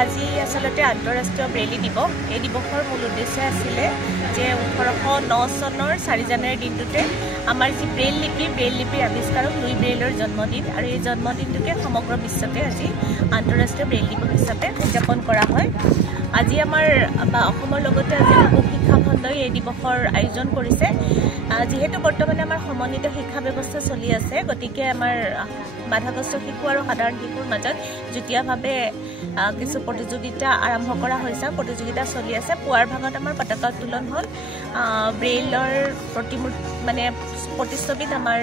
আজি আসলতে আন্তঃৰাষ্ট্ৰীয় ব্ৰেইলি দিৱস। এই দিৱসৰ মূল উদ্দেশ্য আছিলে যে 1809 চনৰ 4 জানুৱাৰীৰ দিনটোতে আমাৰ যি ব্ৰেইল লিপিৰ আৱিষ্কাৰক লুই ব্ৰেইলৰ জন্মদিন, আৰু এই জন্মদিনটোকে সমগ্ৰ বিশ্বতে আজি আন্তঃৰাষ্ট্ৰীয় ব্ৰেইল দিৱস হিচাপে উদযাপন কৰা হয়। আজি আমাৰ অসমৰ লগতে আজি শিক্ষা খণ্ডই এই দিৱসৰ আয়োজন কৰিছে। যিহেতু বৰ্তমানে আমাৰ সমন্বিত শিক্ষা ব্যৱস্থা চলি আছে, গতিকে আমাৰ বাধাগ্ৰস্ত শিশু আৰু সাধাৰণ শিশুৰ মাজত যুটীয়াভাৱে কিছু প্ৰতিযোগিতা আৰম্ভ কৰা হৈছে, প্ৰতিযোগিতা চলি আছে। পুৱাৰ ভাগত আমাৰ পতাকা উত্তোলন হ'ল, ব্ৰেইলৰ প্ৰতিচ্ছবিত আমাৰ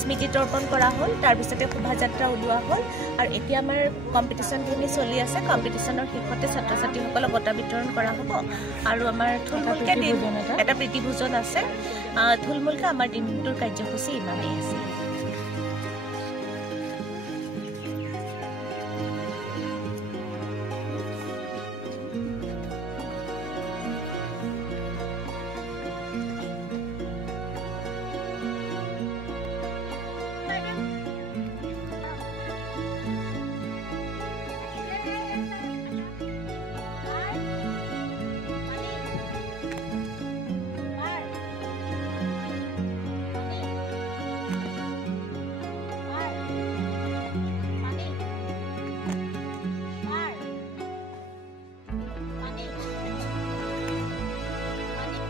স্মৃতি তৰ্পণ কৰা হ'ল, তাৰপিছতে শোভাযাত্ৰা ওলোৱা হ'ল, আৰু এতিয়া আমাৰ কম্পিটিশ্যনখিনি চলি আছে। কম্পিটিশ্যনৰ শেষতে ছাত্ৰ ছাত্ৰীসকলক বঁটা বিতৰণ কৰা হ'ব, আৰু আমাৰ থুলমূলকৈ এটা প্ৰীতিভোজন আছে। থুলমূলকৈ আমাৰ দিনটোৰ কাৰ্যসূচী ইমানেই আছে।